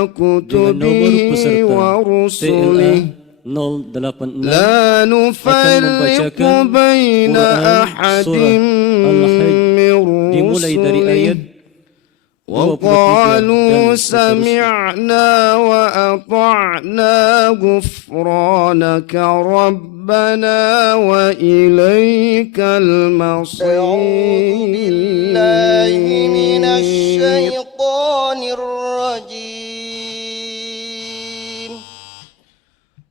وكتبه ورسله لا نفرق بين أحد من رسله وقالوا سمعنا وأطعنا غفرانك ربنا وإليك المصير. أعوذ بالله من الشيطان الرجيم.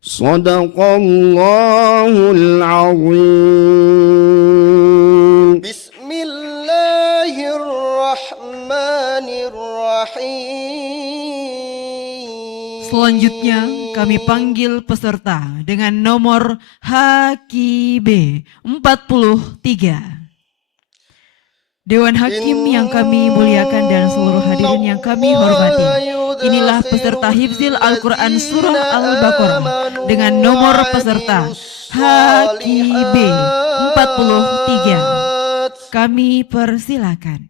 صدق الله العظيم. بسم الله الرحمن الرحيم. Selanjutnya kami panggil peserta dengan nomor HKB 43. Dewan Hakim yang kami muliakan dan seluruh hadirin yang kami hormati. Inilah peserta Hifzil Al-Quran Surah Al-Baqarah dengan nomor peserta HKB 43. Kami persilakan.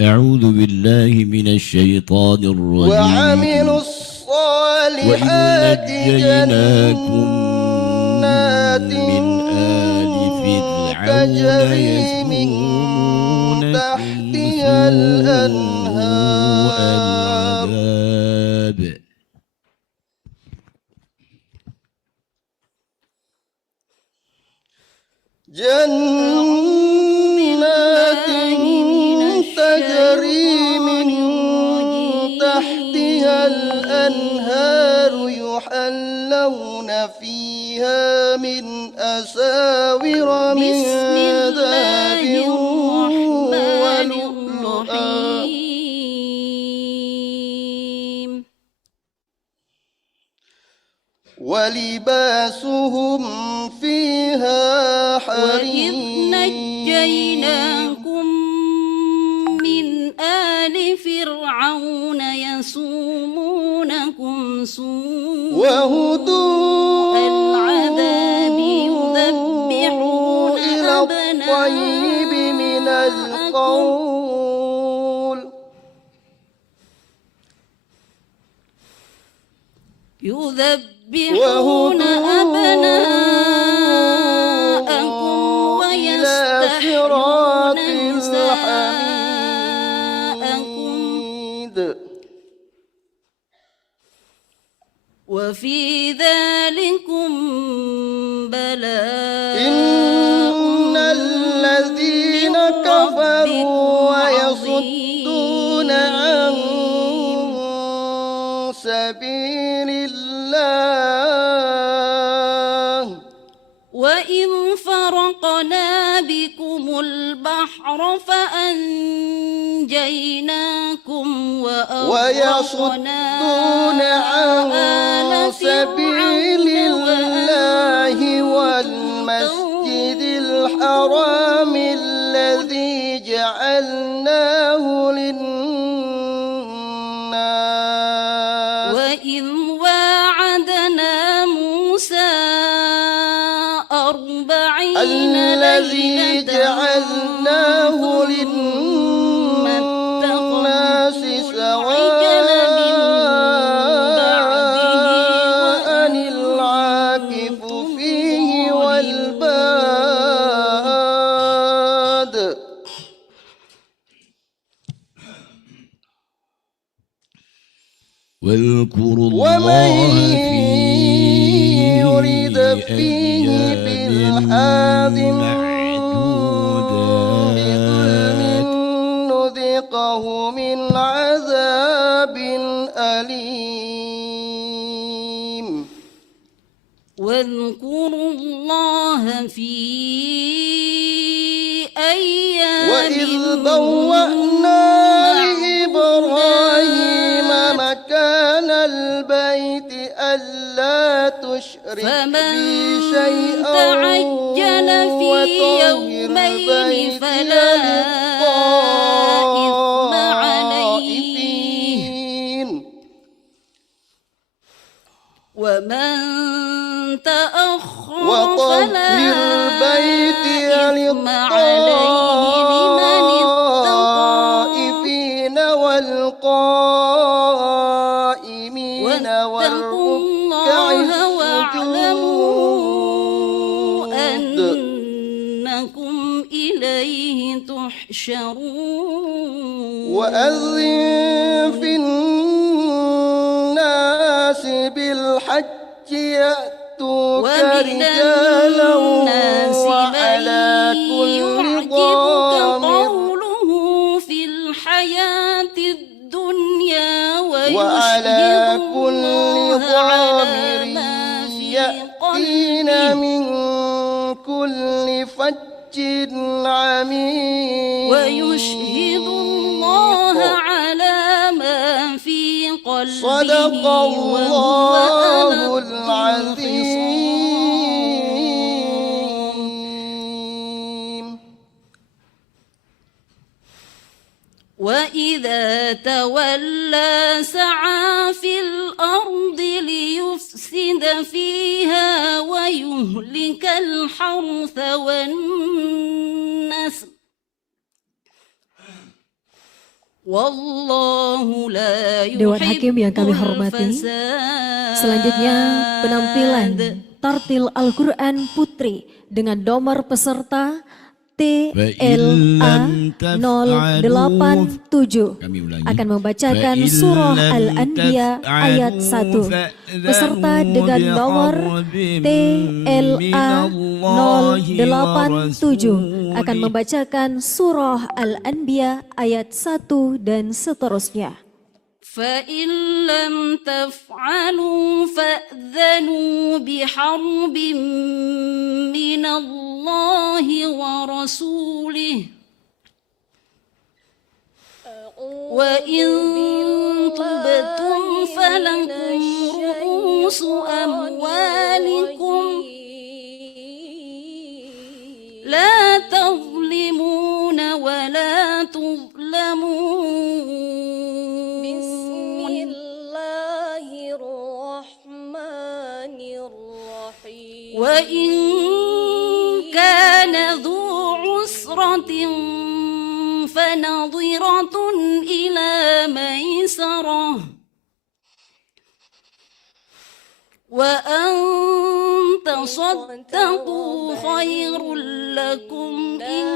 أعوذ بالله من الشيطان الرجيم وعملوا الصالحات جناكم من آل فرعون يسومون تحتها الأنهار العذاب جنات تجري من تحتها الأنهار يحلون فيها من أساور من ذهب ولؤلؤا ولباسهم فيها حرير. نجيناكم من آل فرعون يسومونكم سوء العذاب يذبحون إلى الطيب من القول يذبحون أبناءكم ويستحيون نساءكم وفي ذلكم بلاء. إن الذين كفروا ويصدون عن سبيل الله وإذ فرقنا بكم البحر فأنجيناكم ويصدون عن سبيل الله والمسجد الحرام الذي جعلناه للناس وإذ واعدنا موسى 40 الذي ليلة جعلناه للناس سواء العاكف فيه والباد واذكروا ومن الله يريد فيه بالحاد بظلم نذقه من عذاب أليم. واذكروا الله في أيام وإذ بوأنا لإبراهيم مكان البيت ألا تشرك بي شيئا تعجل في يومين فلا إثم عليه ومن تأخر فلا بيتي إثم عليه لمن اتقى والقائمين واتقوا والركع الله واعلموا السجود أنكم إليه تحشرون وأذن في الناس بالحج يأتوك ومن رجالا الناس وعلى من كل يعجبك ضامر قوله في الحياة الدنيا وعلى ويشهد كل الله على ضامر ما في يأتين قلبه من كل فج عميق ويشهد الله على ما في قلبه صدق وهو الله ألد العظيم. وإذا تولى سعى في الأرض ليفسد فيها ويهلك الحرث والنسل والله لا Dewan Hakim yang kami يحب hormati, الفساد. selanjutnya penampilan Tartil Al-Quran Putri dengan nomor peserta TLA 087 Kami ulangi. akan membacakan surah Al-Anbiya ayat 1. Peserta dengan nomor TLA 087 akan membacakan surah Al-Anbiya ayat 1 dan seterusnya. فإن لم تفعلوا فأذنوا بحرب من الله ورسوله وإن تبتم فلكم رؤوس أموالكم لا تظلمون ولا تظلمون وإن كان ذو عسرة فنظرة إلى ميسرة وأن تصدقوا خير لكم إن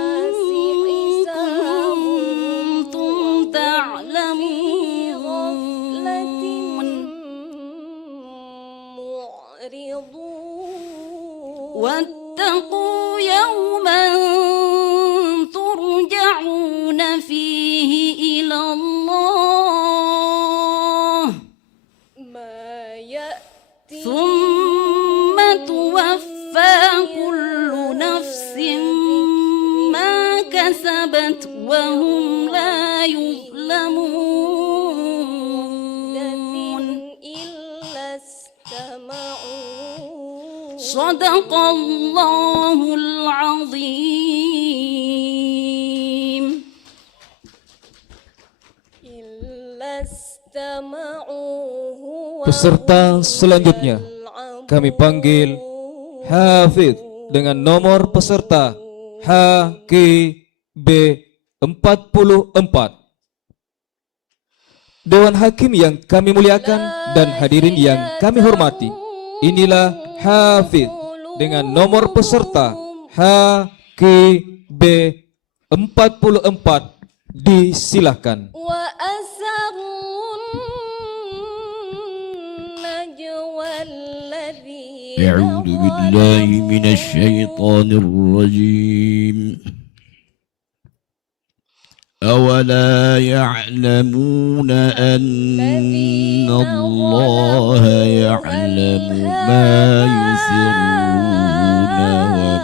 كنتم تعلمون واتقوا يوما ترجعون فيه إلى الله ثم توفى كل نفس ما كسبت وهم لا يظلمون صدق الله العظيم. Peserta selanjutnya kami panggil Hafidh dengan nomor peserta HKB 44. Dewan Hakim yang kami muliakan dan hadirin yang kami hormati, inilah Hafidh dengan nomor peserta HKB 44. Disilahkan. أعوذ بالله من الشيطان الرجيم أولا يعلمون أن الله يعلم ما يسرون وما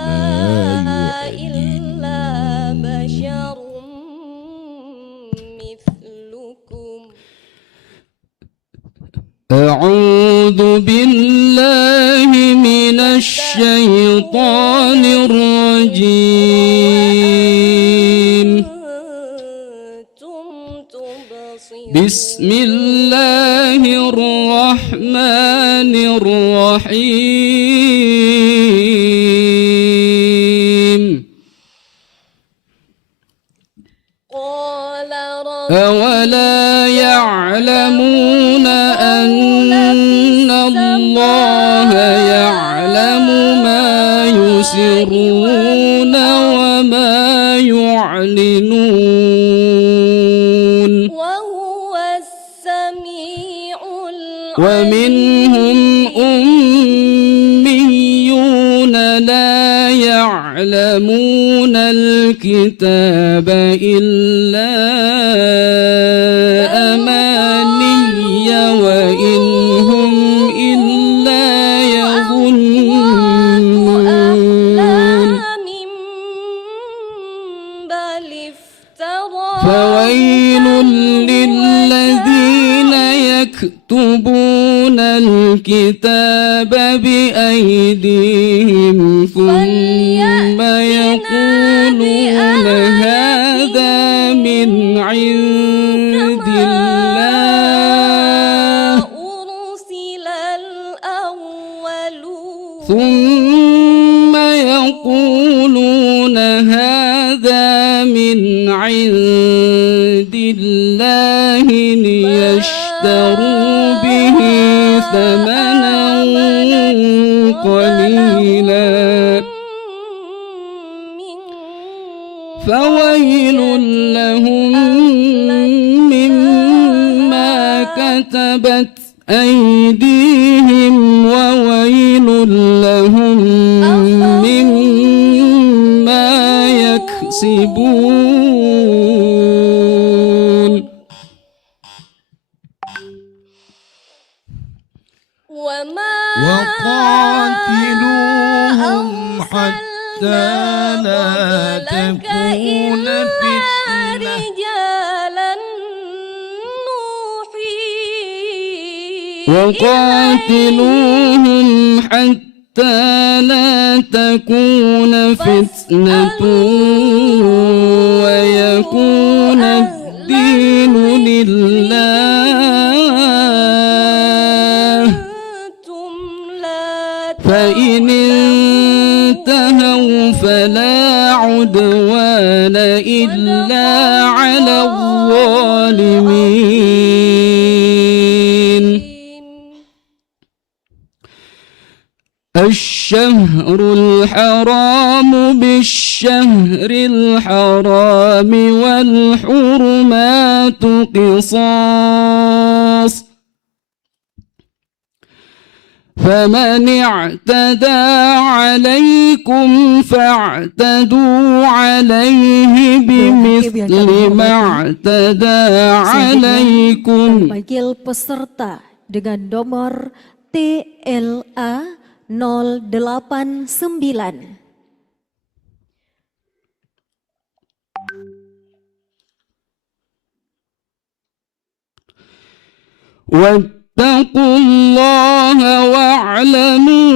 أعوذ بالله من الشيطان الرجيم بسم الله الرحمن الرحيم أولا يعلمون أن الله يعلم ما يسرون وما يعلنون وهو السميع ومنهم أميون لا يعلمون الكتاب إلا أماني وإن هم إلا يظنون بل افترى فويل للذين يكتبون الكتاب بأيديهم ثم يقولون هذا من عند الله أرسل الأولون ثم يقولون هذا من عند الله ليشتروا به ثمنا قليلا فويل لهم مما كتبت أيديهم وويل لهم مما يكسبون وقاتلوهم حتى لا تكون فتنة وقاتلوهم حتى لا تكون فتنة ويكون الدين لله فإن انتهوا فلا عدوان إلا على الظالمين الشهر الحرام بالشهر الحرام والحرمات قصاص فمن اعتدى عليكم فاعتدوا عليه بمثل ما اعتدى عليكم. Panggil peserta dengan nomor TLA 089. واتقوا الله واعلموا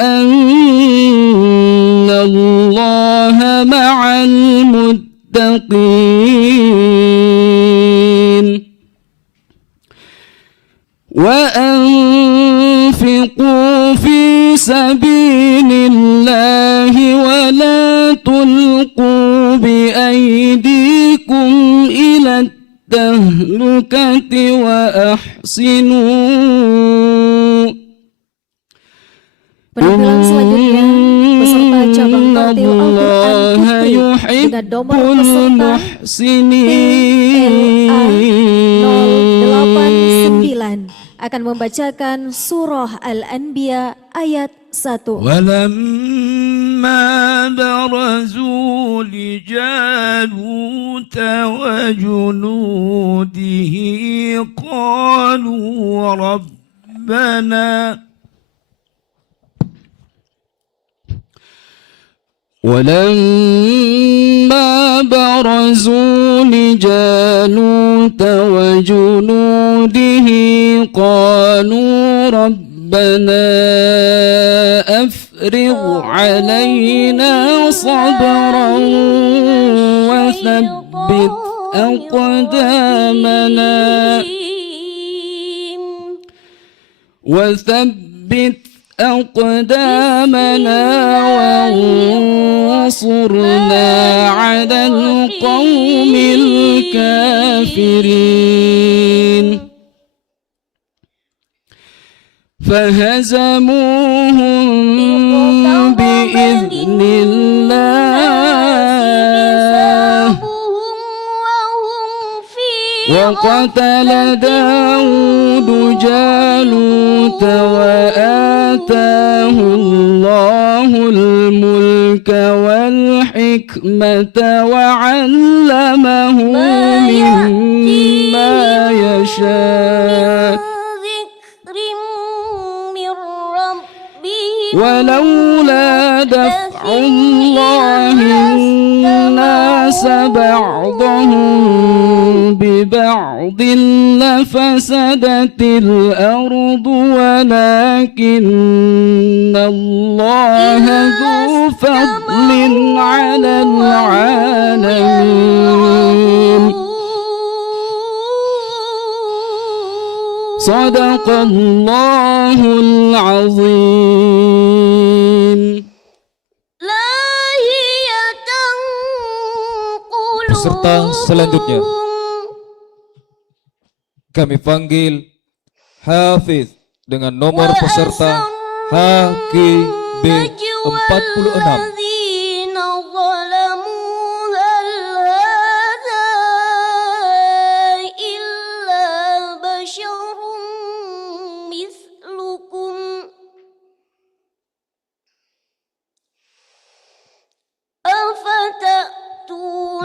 أن الله مع المتقين وأنفقوا في سبيل الله ولا تلقوا بأيديكم إلى التهلكة وأحسنوا Penampilan selanjutnya peserta cabang Tartil Al-Quran dengan nomor peserta TLA 089 akan membacakan surah Al-Anbiya ayat 1. ولما برزوا لجالوت وجنوده قالوا ربنا ولما برزوا لجالوت وجنوده قالوا ربنا أفرغ علينا صبرا وثبت أقدامنا وانصرنا على القوم الكافرين فهزموهم بإذن الله وقتل داود جالوت وآتاه الله الملك والحكمة وعلمه مما يشاء ولولا دفع الله الناس بعضهم ببعض لفسدت الأرض ولكن الله ذو فضل على العالمين صدق الله العظيم. Peserta selanjutnya kami panggil Hafiz dengan nomor peserta HKB 46.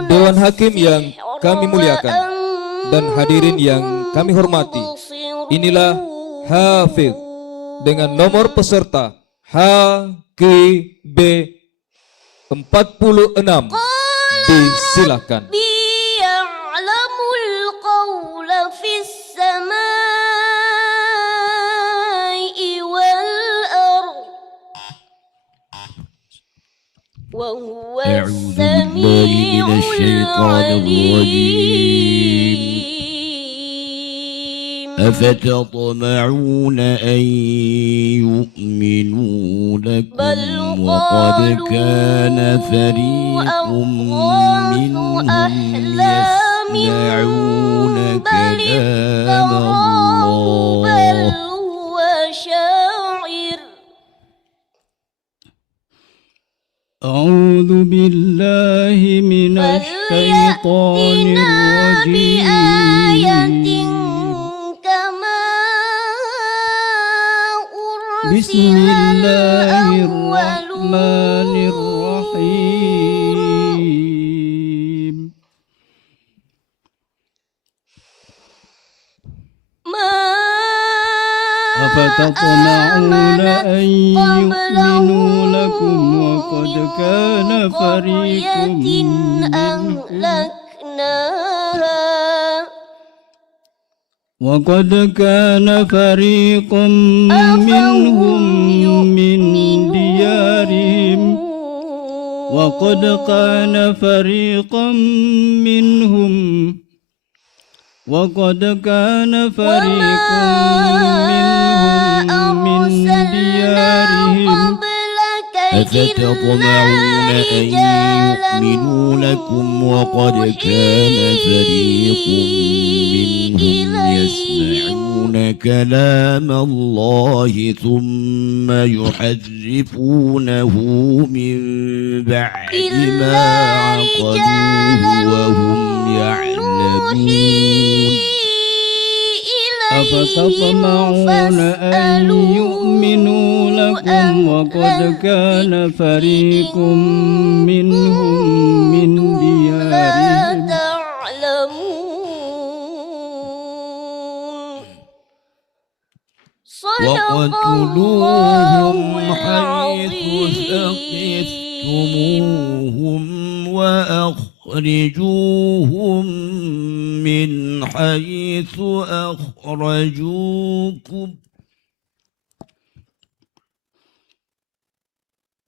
Dewan Hakim yang kami muliakan dan hadirin yang kami hormati, inilah Hafiz dengan nomor peserta HKB 46. Disilakan. أعوذ بالله من الشيطان الرجيم أفتطمعون أن يؤمنوا لكم وقد كان فريق منهم يسمعون كلام الله أعوذ بالله من الشيطان الرجيم بسم الله الرحمن الرحيم أفتطمعون أن يؤمنوا لكم وقد كان فريق منهم من ديارهم أفتطمعون أن يؤمنوا لكم وقد كان فريق منهم يسمعون كلام الله ثم يحرفونه من بعد ما عقلوه وهم يعلمون أفتطمعون أن يؤمنوا لكم وقد كان فريق منهم من ديارهم وقتلوهم حيث ثقفتموهم وأخرجوهم من حيث أخرجوكم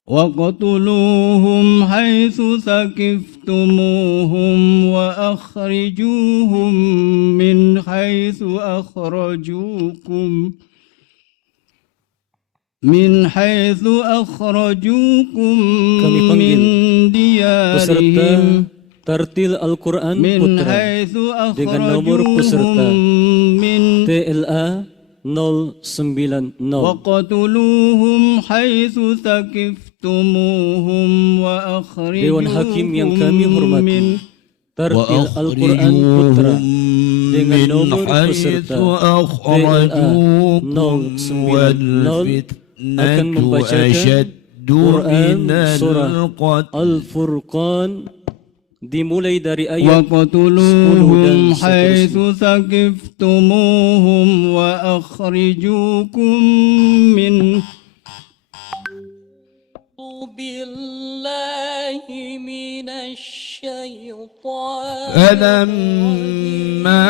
وقتلوهم حيث ثقفتموهم وأخرجوهم من حيث أخرجوكم من ديارهم Tartil Al-Quran من Putra حيث dengan nomor peserta أخرجوهم من TLA 090. وقتلوهم حيث ثقفتموهم Dewan Hakim yang kami وأخرجوهم hormati, من Tartil Al-Quran Putra dengan من nomor حيث peserta أخرجوكم 090 akan والفتنة membacakan أشد Quran من surah القتل Al-Furqan dimulai dari ayat 10 dan وقتلوهم seterusnya. حيث ثقفتموهم وأخرجوكم من بالله من الشيطان فلما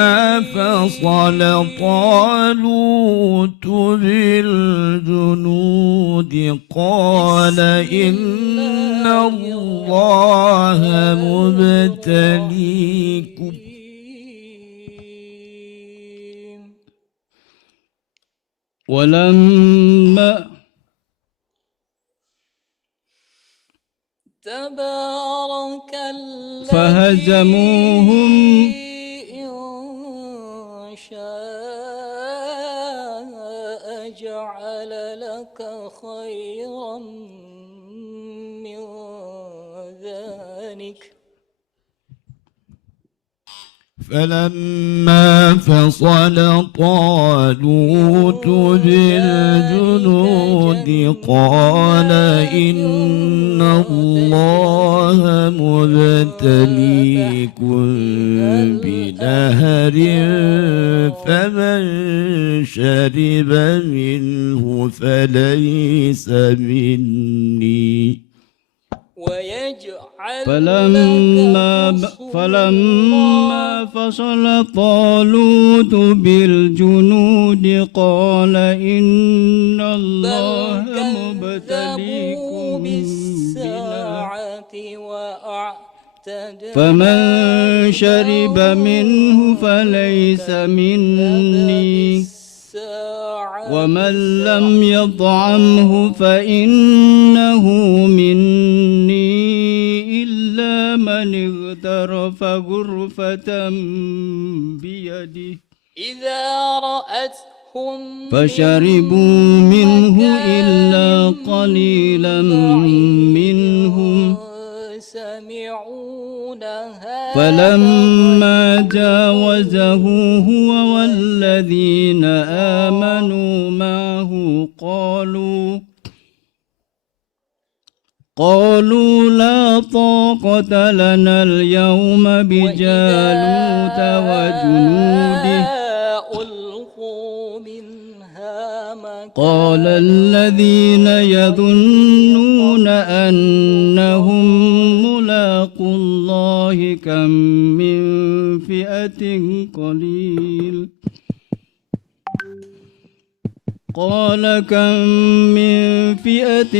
فصل طالوت بالجنود قال إن الله مبتليكم ولما تبارك الذي فهزموهم إن شاء جعل لك خيرا من ذلك فلما فصل طالوت بالجنود قال إن الله مبتليكم بنهر فمن شرب منه فليس مني ويجعل فلما فصل طالوت بالجنود قال إن الله مبتليكم بالساعة فمن شرب منه فليس مني ومن لم يطعمه فإنه مني إلا من اغترف غرفة بيده إذا رأتهم فشربوا منه إلا قليلا منهم سمعونها فلما جاوزه هو والذين آمنوا معه قالوا لا طاقة لنا اليوم بجالوت وجنوده ألقوا منها مكانا قال الذين يظنون أنهم ملاقو الله كم من فئة قليل قال كم من فئة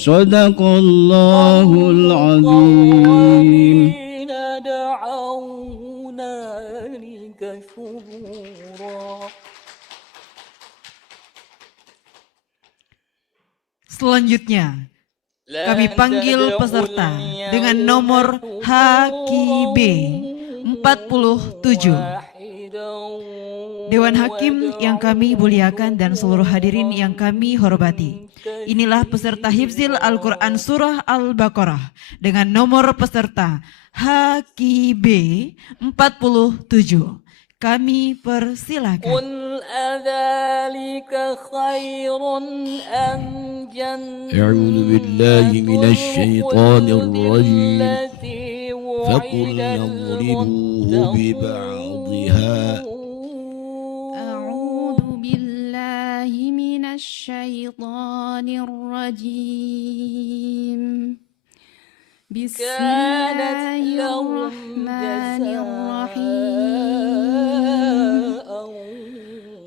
صدق الله العظيم دعونا لك ثبورا. Selanjutnya, kami panggil peserta dengan nomor HKB 47. Dewan Hakim yang kami muliakan dan seluruh hadirin yang kami hormati. Inilah peserta Hifzil Al-Quran Surah Al-Baqarah dengan nomor peserta HKB 47. Kami persilakan. قل أذلك خير أم جنة أعوذ بالله من الشيطان الرجيم التي فقلنا وعد اضربوه ببعضها أعوذ بالله من الشيطان الرجيم بسم الله الرحمن الرحيم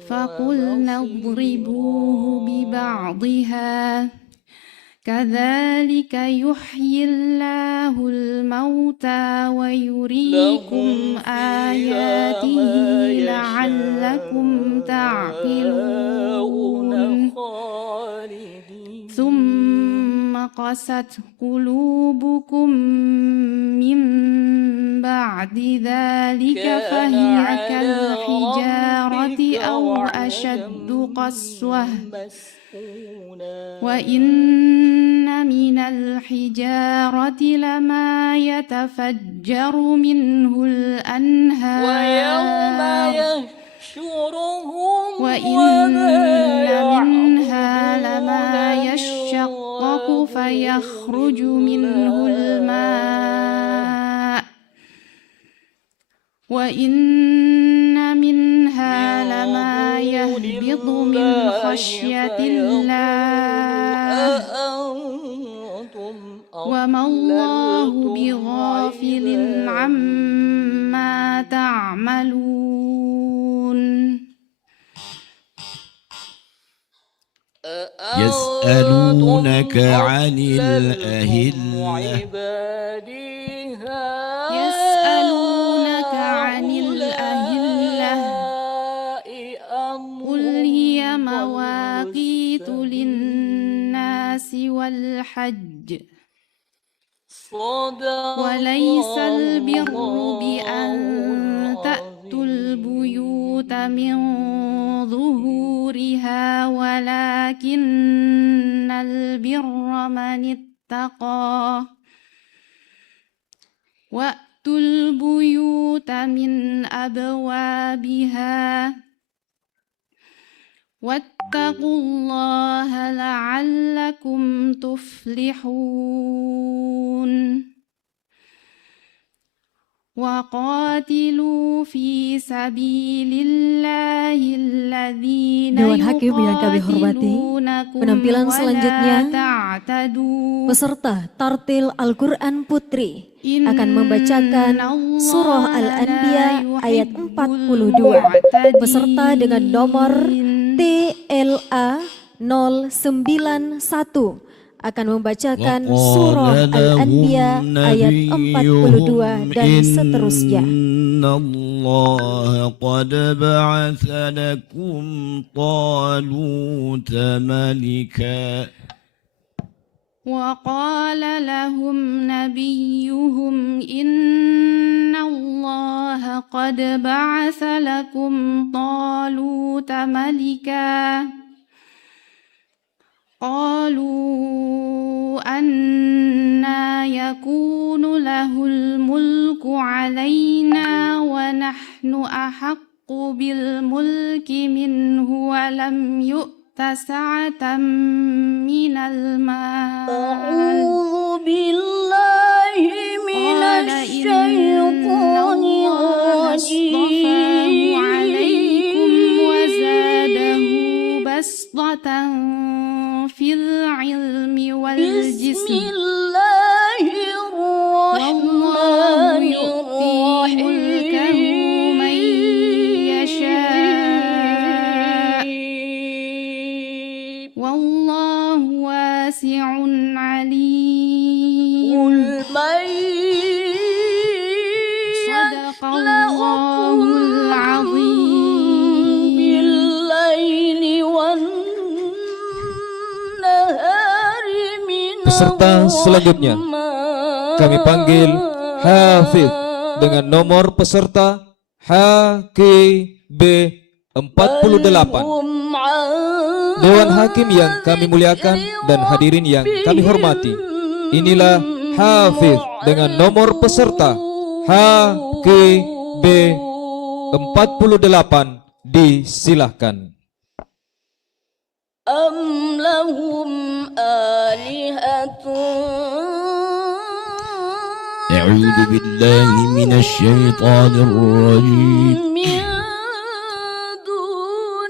فقلنا اضربوه ببعضها كذلك يحيي الله الموتى ويريكم آياته لعلكم تعقلون ثم قست قلوبكم من بعد ذلك فهي كالحجارة أو أشد قسوة وإن من الحجارة لما يتفجر منه الأنهار وإن منها لما يشقق فيخرج منه الماء وإن منها لما يهبط من خشية الله وما الله بغافل عما تعملون. يسألونك عن الأهلة يسألونك عن الأهلة قل هي مواقيت للناس والحج وليس البر بأن تأتوا البيوت من ظهورها ولكن البر من اتقى وأتوا البيوت من أبوابها واتقوا الله لعلكم تفلحون. وقاتلوا في سبيل الله الذين Dewan Hakim yang kami hormati, penampilan selanjutnya peserta Tartil Al-Quran Putri akan membacakan Surah Al-Anbiya ayat 42. Peserta dengan nomor TLA 091 akan membacakan Surah Al-Anbiya ayat 42 dan seterusnya. Innallaha qad ba'atha lakum Taluta malika وقال لهم نبيهم إن الله قد بعث لكم طالوت ملكا قالوا أنى يكون له الملك علينا ونحن أحق بالملك منه ولم يؤت سعة من المال أعوذ بالله من الشيطان الرجيم عليكم وزاده بسطة في العلم والجسم بسم الله الرحمن الرحيم من يشاء والله واسع عليم. صدق الله العظيم. بالليل والنهار من Peserta selanjutnya kami panggil Hafidh dengan nomor peserta HKB 48. Dewan Hakim yang kami muliakan dan hadirin yang kami hormati, inilah Hafidh dengan nomor peserta HKB 48. Disilahkan. أم لهم آلهة أعوذ بالله من الشيطان الرجيم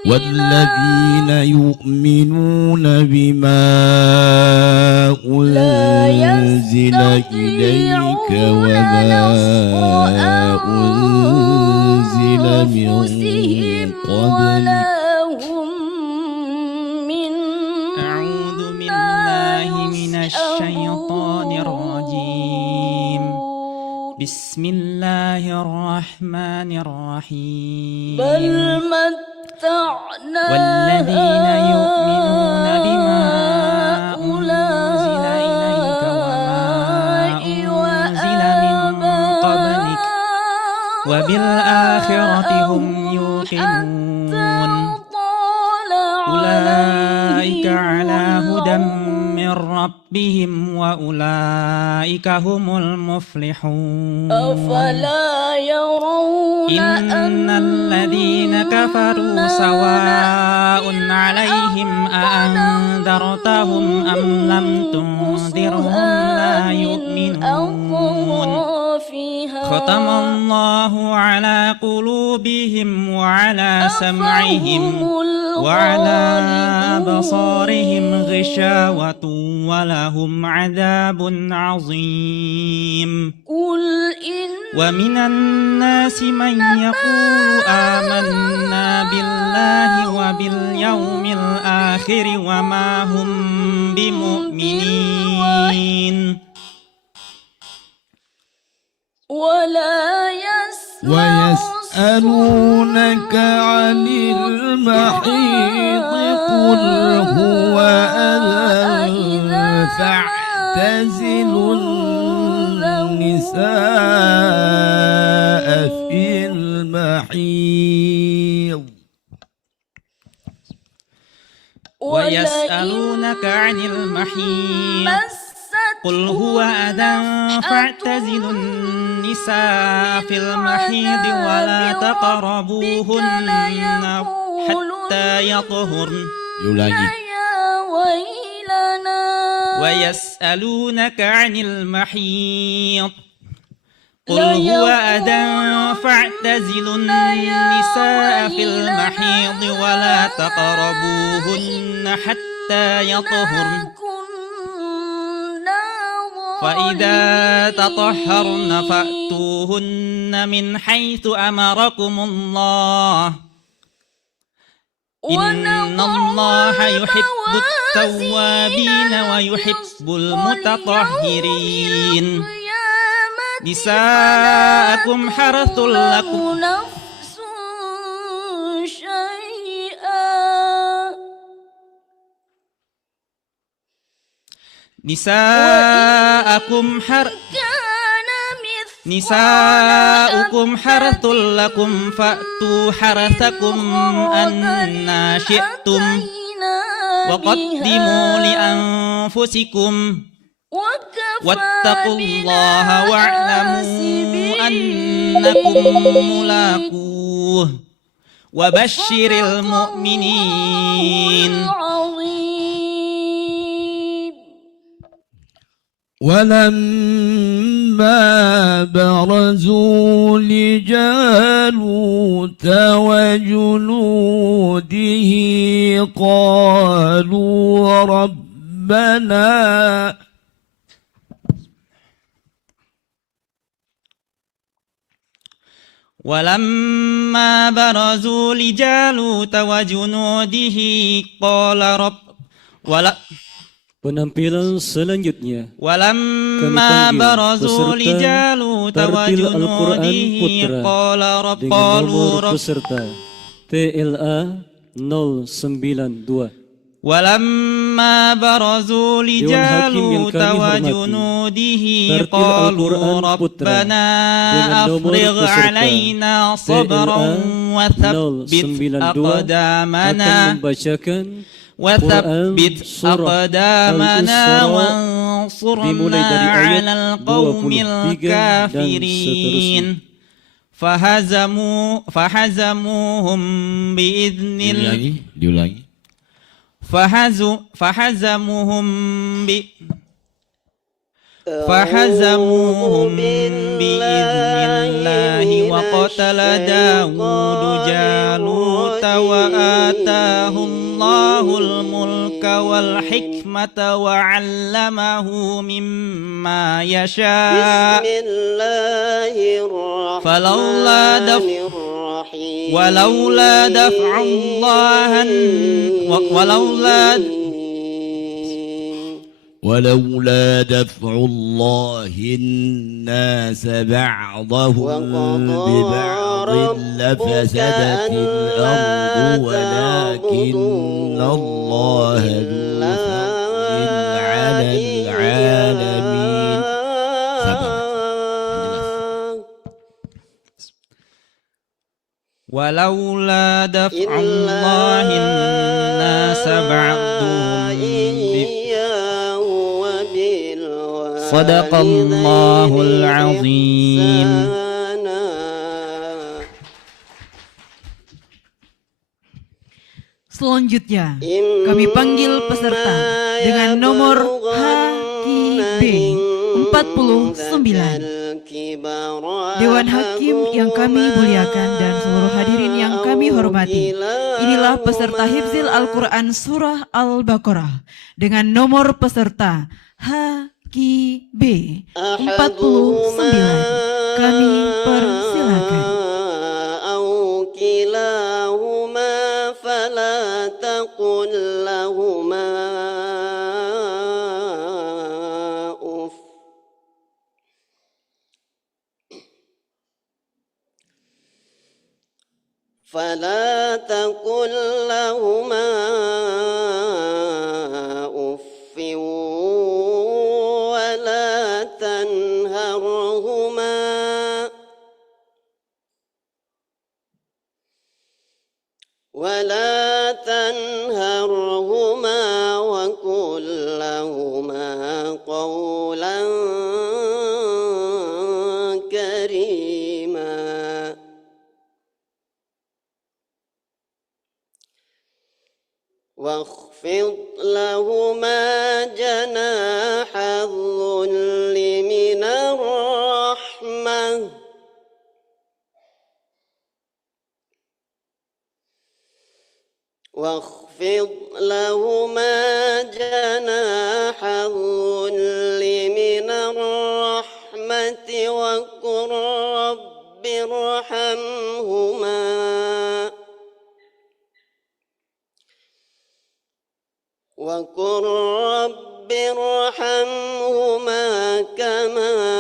والذين يؤمنون بما أنزل إليك وما أنزل من قبلك أعوذ بالله من الشيطان الرجيم بسم الله الرحمن الرحيم بل متعنا والذين يؤمنون بما أنزل وبالآخرة هم يوقنون أولئك على هدى من ربهم وأولئك هم المفلحون أفلا يرون إن الذين كفروا سواء عليهم أأنذرتهم أم لم تنذرهم لا يؤمنون ختم الله على قلوبهم وعلى سمعهم وعلى أبصارهم غشاوة ولهم عذاب عظيم ومن الناس من يقول آمنا بالله وباليوم الآخر وما هم بمؤمنين ويسألونك عن المحيض قل هو أذى فاعتزلوا النساء في المحيض ويسألونك عن المحيض قل هو أذى فاعتزلوا النساء في المحيض ولا تقربوهن حتى يطهرن ويسألونك عن المحيض قل هو أذى فاعتزلوا النساء في المحيض ولا تقربوهن حتى يطهرن فإذا تطهرن فأتوهن من حيث أمركم الله إن الله يحب التوابين ويحب المتطهرين نساءكم حرث لكم نساؤكم حرث لكم فأتوا حرثكم أنا شئتم وقدموا لأنفسكم واتقوا الله واعلموا أنكم ملاقوه وبشر المؤمنين ولما برزوا لجالوت وجنوده قالوا ربنا ولما برزوا لجالوت وجنوده قال Penampilan selanjutnya Walamma barazu li Jalut wa junudihi qala qalu peserta TLA 092. Walamma barazu li Jalut wa junudihi qalu rabbana afrigh alaina sabran wa thabbit aqdamana وثبت أقدامنا وانصرنا على القوم الكافرين فهزموهم بإذن بإذن الله وقتل داود جالوت وآتاه الله الملك والحكمة وعلمه مما يشاء ولولا دفع الله الناس بعضهم ببعض لفسدت الأرض ولكن الله ذو فضل على العالمين. ولولا دفع الله الناس بعضهم صدق الله العظيم. Selanjutnya, kami panggil peserta dengan nomor HKB 49. Dewan Hakim yang kami muliakan dan seluruh hadirin yang kami hormati, inilah peserta Hifzil Al-Quran Surah Al-Baqarah dengan nomor peserta HKB 49. Kami persilakan. فلا تقل لهما أف ولا تنهرهما وقل لهما قولا كريما واخفض لهما جناح الذل من الرحمة واخفض لهما جناح الذل من الرحمة وقل رب ارحمهما كما